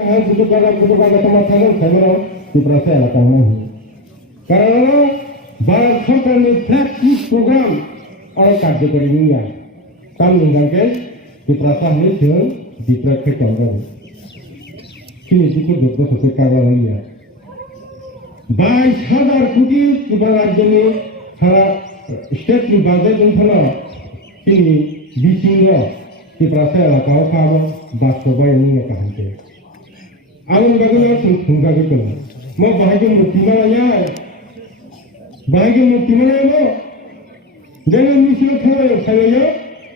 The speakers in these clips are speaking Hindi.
butuh kagak teman-teman saya diproses akan nahi. Karena Bharat Sarkar ni flagship program orang karyakari ni ya. Kami ingin diproses ni jangan diproses jangan. Kini cukup dokter sesuai kawan ni ya. 22,000 কোটি এবার রাজ্য নিয়ে সারা স্টেট বাজেট অনুসারে তিনি বিচিঙ্গ ত্রিপুরা এলাকাও খাওয়া বাস্তবায় নিয়ে কাহান্তে आवन बागुना सुनगा के चलो मो बाहर मुक्ति माया बाहर मुक्ति माया जेने मिसिल थायो थायो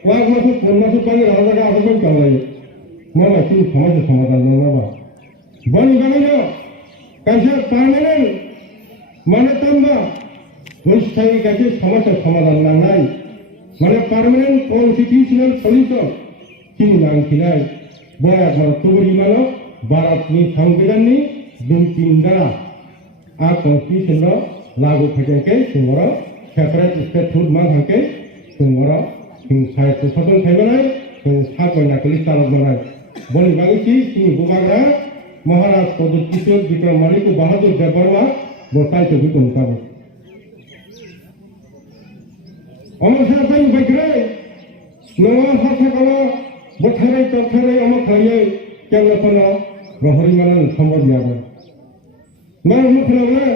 वाग मासु कोनमासु पानी राजा का आदम चलायो मो बाकी समाज समाधान नबा बन बागुना कैसे परमानेंट माने तंबा स्थायी कैसे समस्या समाधान नांगनाय माने परमानेंट कन्स्टिट्यूशनल सल्यूशन किनि नांगथिनाय बया तबरि मानो भारतनि संविधाननि दुमपिन द्वारा आ कन्स्टिट्यूशन लागू खायके जोंगरा सेपारेट स्टेटहुड मान हांके जोंगरा हिंसा सदन थायबानाय जों सागयना कलि चालक बनाय बनि बागैसि सिनि बुगाग्रा महाराज पदुत्तिसो विक्रमानी को बहादुर देबरवा बोसाय तो बिकम काबो अमसा फाइन बायग्रे नवा हासा काला बोथारै तथारै अम खायै केवल फना रहरि मानन सम्भव याबो मा मुखलावला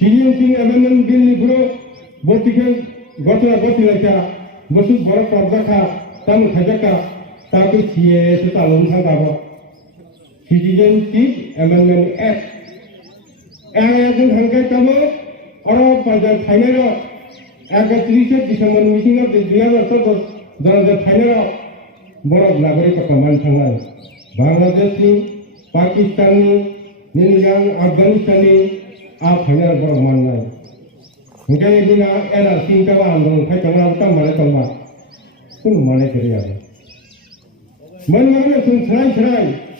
सिजिएनसिं अमेंडमेंट बिल नि पुरो बोतिके गति लायका बसु बरक प्रजाखा तम खजका ताकि सीए से तालुम थागाबो Citizenship Amendment Act. Yang hangkai tamu orang pada final agak 30 Disember meeting of the Diana Sotos dan the final borak nagari kekaman sangat. Bangladesh ni, Pakistan ni, Nigeria, Afghanistan ni, आप final borak mana? Mungkin ini na NRC kawa andong kai kawa utang mana kawa, pun mana kerja. Mana serai.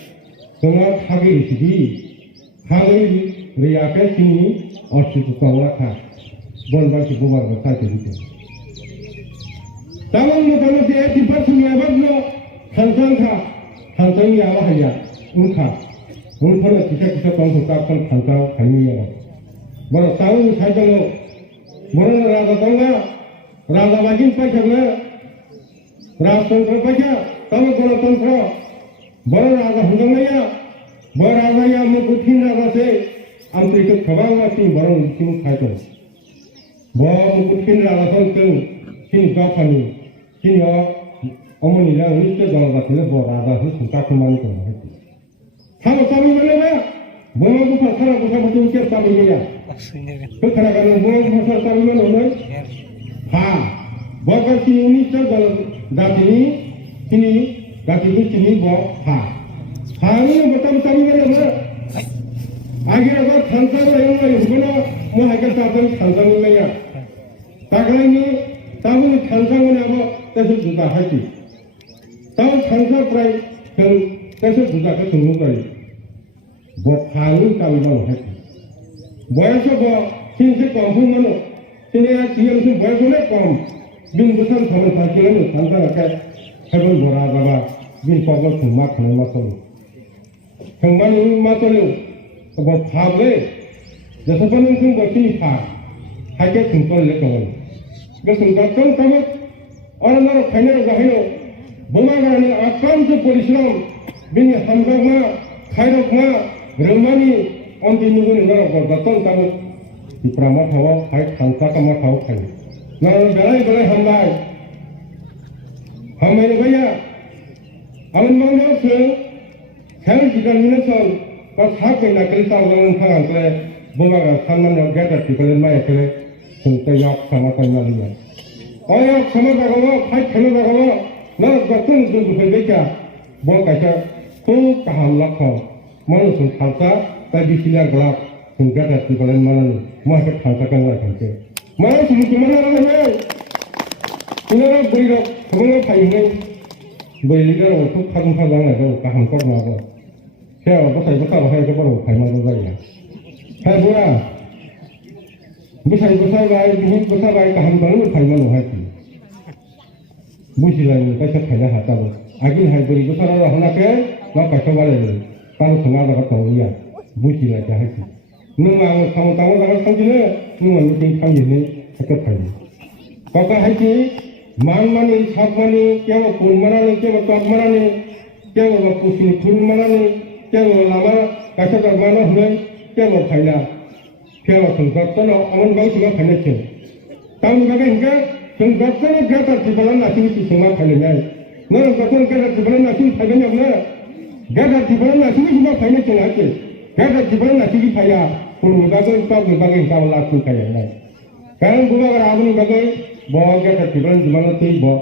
जोंहा थागिरि सिदि थागिरि रियाके सिनि अस्तित्व कावलाखा बनबांसि बुमार साइते दिते तामन मोटामोटी 80% लेबानो थांजांखा थांजांनि आवा हाया उनखा उनफोरनो किसा काउन्टका फन थांजा थाइनिया बर तावन साइदलो बर राजा दंगा राजा बागिन पाइखाना राजतंत्र पाइखा तम गणतंत्र बर राजा हुंदंगाया बर राजाया मुकुथिन राजा से आंतरिक खबावासी बरं सिम खायतो ब मुकुथिन राजा संतों सिन गाफानी सिन अमनि ला उनिते जलदाखले बर राजा से सुता कुमानी को है थानो सामी बनेबा बोमा गुफा सारा गुफा बतु के सामी गया तो खरा करन बोमा गुफा सामी बने होय हां बगर सिन उनिते जल दातिनी सिनी गातिनि सिनि ब हा हानि बतम सामी बने हो आगे अगर थांसा रहियो हुबनो मो हाइकर साथन थांसा नैया तागलायनि ताबुनि थांसा ने अब तसे जुदा हाति ताव थांसा प्राय जों तसे जुदा के सुनु प्राय ब फानि ताबि मान हाति बयस ब सिनसे कमफु मनो सिने सियम सु बयस ने कम बिन बुसान थाम थाकिले थांसा के हेबन बरा बाबा बिन पगल खुमा खने मासो खंबानि मासोलो अब फाबले जसपन जों बसिनि फा हाइके सुंतल ले कवन गसुन गतन तम अरनर फाइनल गाहिनो बमागानि आकांक्षी परिश्रम बिनि हामगमा खायरकमा रोमानि अन्तिनुगुनि नर गतन तम दिप्रामा थावा हाइ थांसा कमा थाव खाय नर बेलाय हामबाय हामबाय गया आमन मांगो से सेल्फ डिटरमिनेशन का साथ में नकली तालुन थांगले बमागा सानमान गेदर पिपल माय के सुनते याक समातन मालिया और समाज बागवा फाइट खेलो बागवा न गतन जों बुफेबेका ब कायसा तो काहाम लाखो मन सुन थांसा बायदिसिना ग्लाब जों गेदर पिपल मालानि माके थांसा कांगा थांसे मा सुन कुमाना लाने इनारा बैरो खबंगा फाइने बैलिगार तो खागुन खालांनाय दं काहाम करनाबो सेवा बसाय हाय के बरो फाइमानो जायो फाइबुरा बसाय बाय बिहित बसाय काहाम दं फाइमानो हायति बुजिलाय कैसे फाइना हाताबो आगिन हाय बरि बसारा हनाके मा कायसा बाले तानो संगा दागा तंगिया बुजिला जाहासि नों आं थांग दागा थांजिनो नों आं मिटिं थांजिनो सके फायनि काका हायति मान मानि साब मानि केव कोन मानानि केव टक मानानि केव पुसि फुल मानानि केव लामा कायसा दरमानो हने केव फायना केव संगतनो अमन बाउ सिगा फायनाचे तां बागे हिंगा संगतनो गेटा तिबलन नासिनि सिमा फायनाय नों गतन गेटा तिबलन नासिनि फायनाय हमना गेटा तिबलन नासिनि सिमा फायनाचे नाचे गेटा तिबलन नासिनि फाया कोन बागे टक बागे गावला कुकाय नाय कारण बुवा आबनि बागे bo गेटा तिबलन जिमानो तै bo